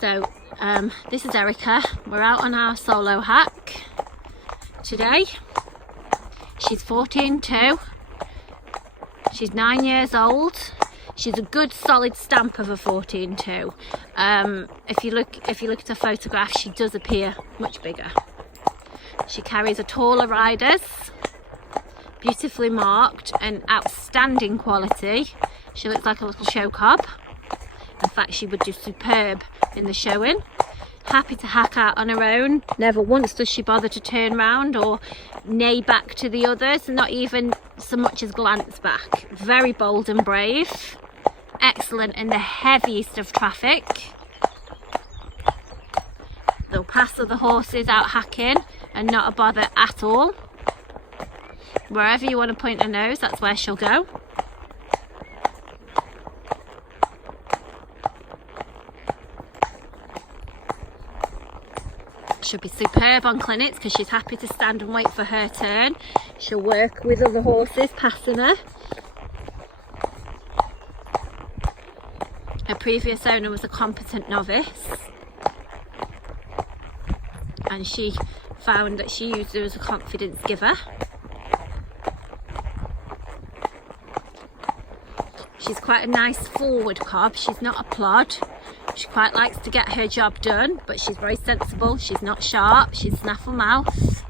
So this is Erica. We're out on our solo hack today. She's 14 too. She's 9 years old. She's a good solid stamp of a 14 too. If you look at her photograph, she does appear much bigger. She carries a taller riders, beautifully marked and outstanding quality. She looks like a little show cob. In fact, she would do superb in the showing. Happy to hack out on her own. Never once does she bother to turn round or neigh back to the others, not even so much as glance back. Very bold and brave. Excellent in the heaviest of traffic. They'll pass other horses out hacking and not a bother at all. Wherever you want to point her nose, that's where she'll go. She'll be superb on clinics because she's happy to stand and wait for her turn. She'll work with other horses passing her. Her previous owner was a competent novice, and she found that she used her as a confidence giver. She's quite a nice forward cob. She's not a plod. She quite likes to get her job done, but she's very sensible. She's not sharp. She's snaffle mouth.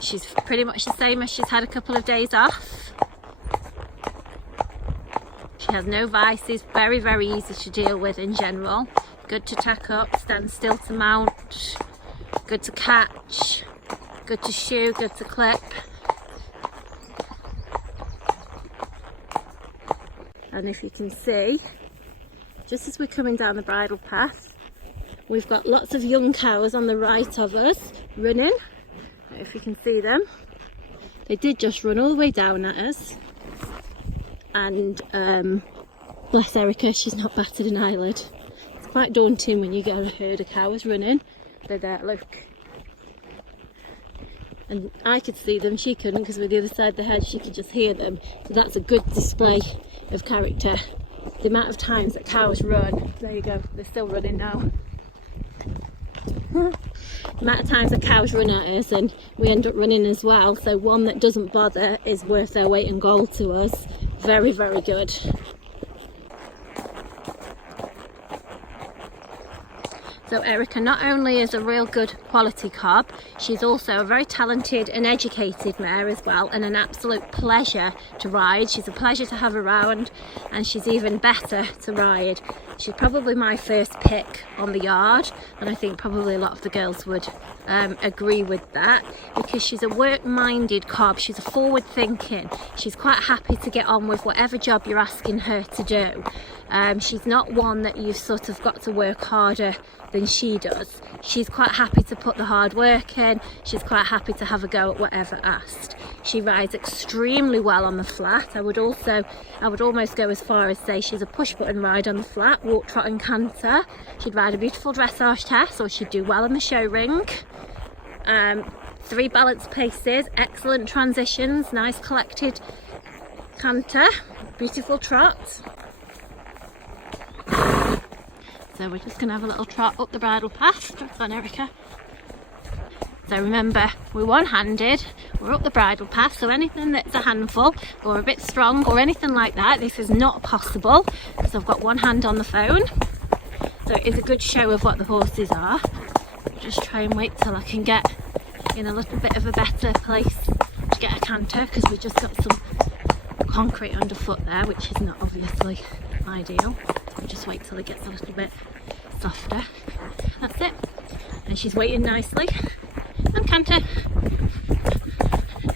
She's pretty much the same as she's had a couple of days off. She has no vices. Very, very easy to deal with in general. Good to tack up, stand still to mount. Good to catch. Good to shoe, good to clip. And if you can see, just as we're coming down the bridle path, we've got lots of young cows on the right of us running. If you can see them, they did just run all the way down at us. And bless Erica, she's not battered an eyelid. It's quite daunting when you get a herd of cows running. They're there, look. And I could see them, she couldn't, because with the other side of the head she could just hear them. So that's a good display of character. The amount of times that cows run, there you go, they're still running now. The amount of times that cows run at us and we end up running as well, so one that doesn't bother is worth their weight in gold to us. Very, very good. So Erica not only is a real good quality cob, she's also a very talented and educated mare as well, and an absolute pleasure to ride. She's a pleasure to have around, and she's even better to ride. She's probably my first pick on the yard, and I think probably a lot of the girls would agree with that, because she's a work-minded cob. She's a forward-thinking. She's quite happy to get on with whatever job you're asking her to do. She's not one that you've sort of got to work harder than she does. She's quite happy to put the hard work in. She's quite happy to have a go at whatever asked. She rides extremely well on the flat. I would almost go as far as say she's a push button ride on the flat, walk, trot and canter. She'd ride a beautiful dressage test, or she'd do well in the show ring. 3 balanced paces, excellent transitions, nice collected canter, beautiful trot. So we're just going to have a little trot up the bridle path. That's on Erica. So remember, we're one-handed, we're up the bridle path, so anything that's a handful or a bit strong or anything like that, this is not possible because I've got one hand on the phone. So it is a good show of what the horses are. I'll just try and wait till I can get in a little bit of a better place to get a canter, because we've just got some concrete underfoot there, which is not obviously ideal. We'll just wait till it gets a little bit softer. That's it. And she's waiting nicely. And canter.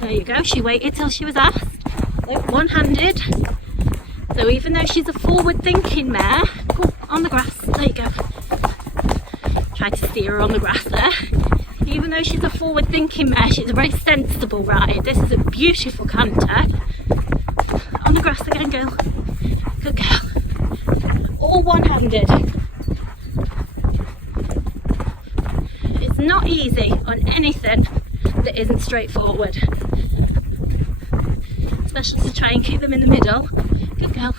There you go. She waited till she was asked. Look, one-handed. So even though she's a forward-thinking mare, go on the grass. There you go. Try to steer her on the grass there. Even though she's a forward-thinking mare, she's a very sensible ride. This is a beautiful canter. On the grass again, girl. Good girl. All one-handed. It's not easy on anything that isn't straightforward, especially to try and keep them in the middle. Good girl.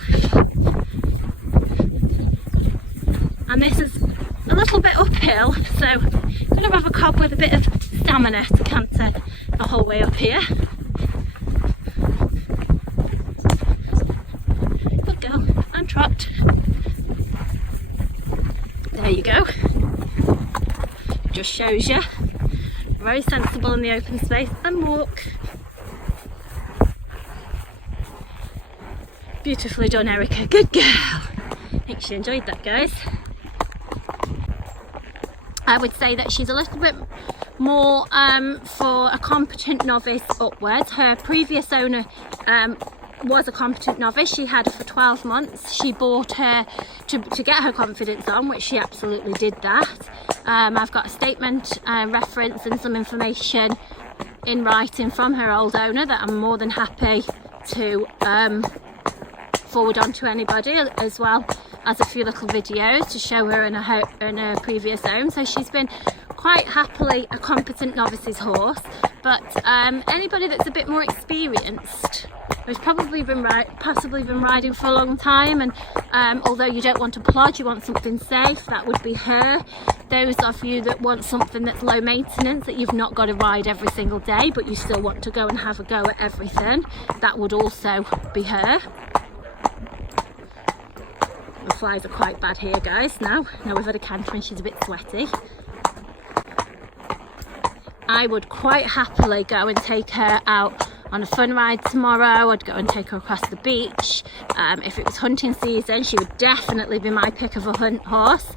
and this is a little bit uphill, so I'm going to have a cob with a bit of stamina to canter the whole way up here. Good girl, and trot. There you go. Just shows you. Very sensible in the open space, and walk. Beautifully done, Erica. Good girl. I think she enjoyed that, guys. I would say that she's a little bit more for a competent novice upwards. Her previous owner was a competent novice. She had her for 12 months. She bought her to get her confidence on, which she absolutely did that. I've got a statement, reference and some information in writing from her old owner that I'm more than happy to forward on to anybody, as well as a few little videos to show her in her previous home. So she's been quite happily a competent novice's horse, but anybody that's a bit more experienced, who's possibly been riding for a long time, and although you don't want to plod, you want something safe, that would be her. Those of you that want something that's low maintenance, that you've not got to ride every single day but you still want to go and have a go at everything, that would also be her. The flies are quite bad here, guys. Now we've had a canter and she's a bit sweaty. I would quite happily go and take her out on a fun ride tomorrow. I'd go and take her across the beach. If it was hunting season, she would definitely be my pick of a hunt horse,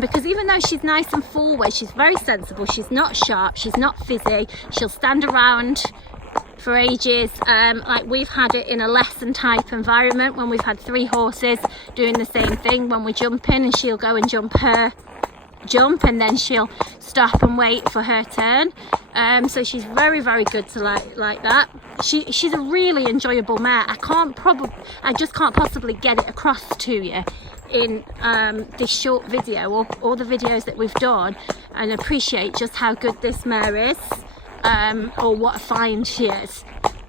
because even though she's nice and forward, she's very sensible. She's not sharp, she's not fizzy. She'll stand around for ages, like we've had it in a lesson type environment when we've had 3 horses doing the same thing. When we're jumping, and she'll go and jump and then she'll stop and wait for her turn. So she's very, very good to like that. She's a really enjoyable mare. I just can't possibly get it across to you in this short video or the videos that we've done, and appreciate just how good this mare is, or what a find she is.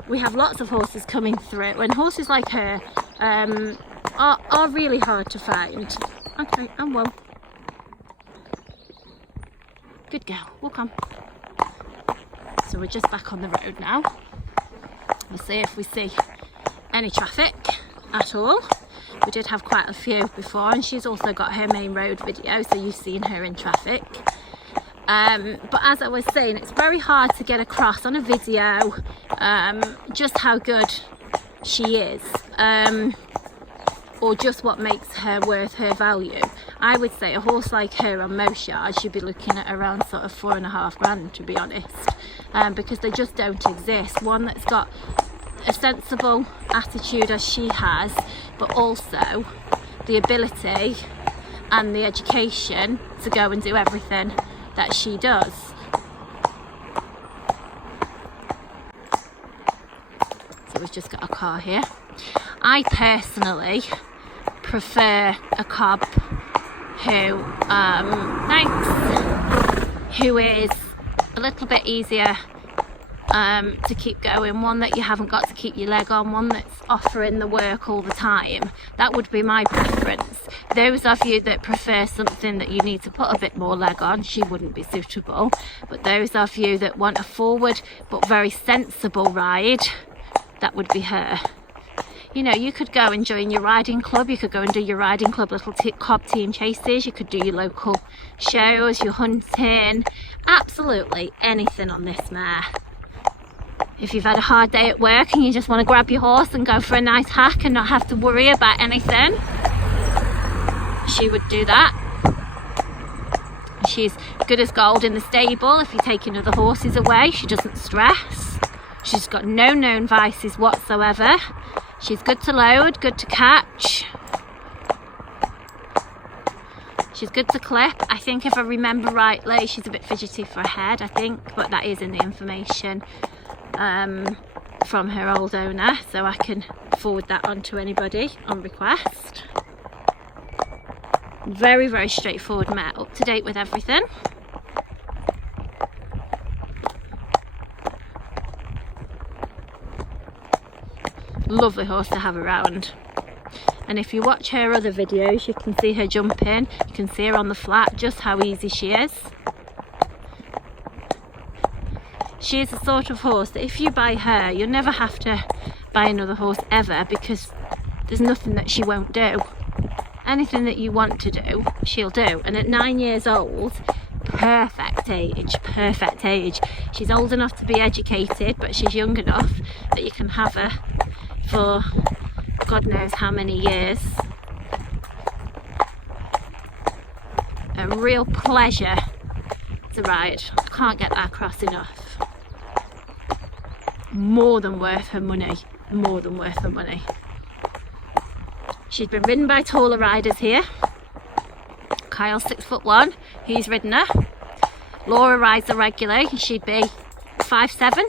We have lots of horses coming through, and horses like her are really hard to find. Okay, and well. Good girl, walk on. So we're just back on the road now. We'll see if we see any traffic at all. We did have quite a few before, and she's also got her main road video, so you've seen her in traffic. But as I was saying, it's very hard to get across on a video just how good she is, or just what makes her worth her value. I would say a horse like her on most yards, you'd be looking at around sort of 4.5 grand, to be honest, because they just don't exist. One that's got a sensible attitude as she has, but also the ability and the education to go and do everything that she does. So we've just got a car here. I personally prefer a cob who is a little bit easier to keep going, one that you haven't got to keep your leg on, one that's offering the work all the time. That would be my preference. Those of you that prefer something that you need to put a bit more leg on, she wouldn't be suitable. But those of you that want a forward but very sensible ride, that would be her. You know, you could go and join your riding club, you could go and do your riding club little cob team chases, you could do your local shows, your hunting, absolutely anything on this mare. If you've had a hard day at work and you just want to grab your horse and go for a nice hack and not have to worry about anything, she would do that. She's good as gold in the stable. If you're taking other horses away, she doesn't stress. She's got no known vices whatsoever. She's good to load, good to catch. She's good to clip. I think if I remember rightly, she's a bit fidgety for her head, I think, but that is in the information from her old owner, so I can forward that on to anybody on request. Very, very straightforward mare, up to date with everything. Lovely horse to have around. And if you watch her other videos, you can see her jumping, you can see her on the flat, just how easy she is. She is the sort of horse that if you buy her, you'll never have to buy another horse ever, because there's nothing that she won't do. Anything that you want to do, she'll do. And at 9 years old, perfect age, perfect age. She's old enough to be educated, but she's young enough that you can have her for God knows how many years. A real pleasure to ride. I can't get that across enough. More than worth her money. More than worth her money. She's been ridden by taller riders here. Kyle's 6'1", he's ridden her. Laura rides her regularly, she'd be 5'7".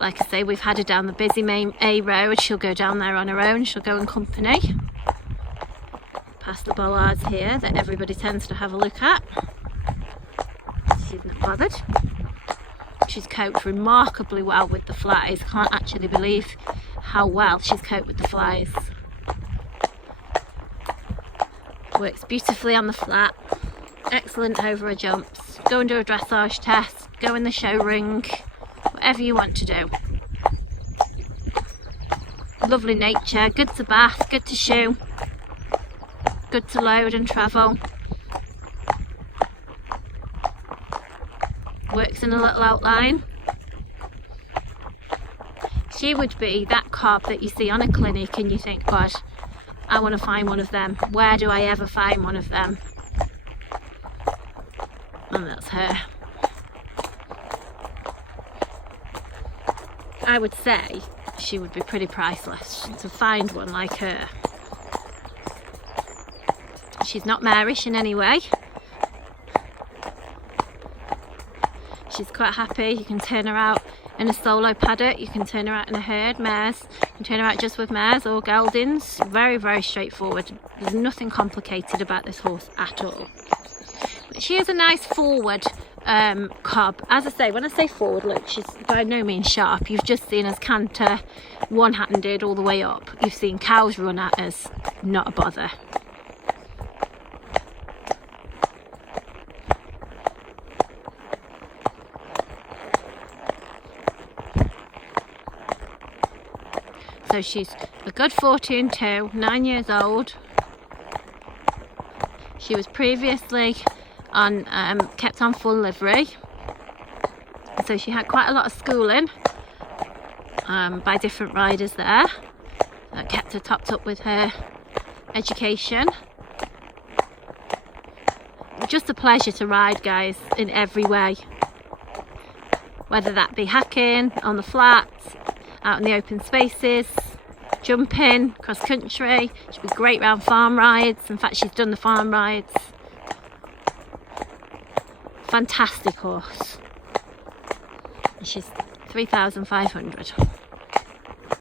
Like I say, we've had her down the busy main A road. She'll go down there on her own, she'll go in company. Past the bollards here that everybody tends to have a look at. She's not bothered. She's coped remarkably well with the flies. I can't actually believe how well she's coped with the flies. Works beautifully on the flat. Excellent over her jumps. Go and do a dressage test. Go in the show ring. Whatever you want to do. Lovely nature. Good to bath. Good to shoe. Good to load and travel. Works in a little outline. She would be that cob that you see on a clinic and you think, God, I want to find one of them. Where do I ever find one of them? And that's her. I would say she would be pretty priceless to find one like her. She's not marish in any way. She's quite happy. You can turn her out in a solo paddock, you can turn her out in a herd, mares, you can turn her out just with mares or geldings. Very, very straightforward. There's nothing complicated about this horse at all. But she is a nice forward cob. As I say, when I say forward, look, she's by no means sharp. You've just seen us canter one-handed all the way up. You've seen cows run at us, not a bother. So she's a good 14-2, 9 years old. She was previously on kept on full livery, so she had quite a lot of schooling by different riders there that kept her topped up with her education. Just a pleasure to ride, guys, in every way, whether that be hacking on the flats, out in the open spaces, jumping, cross country. She'd be great round farm rides. In fact, she's done the farm rides. Fantastic horse. And she's 3,500.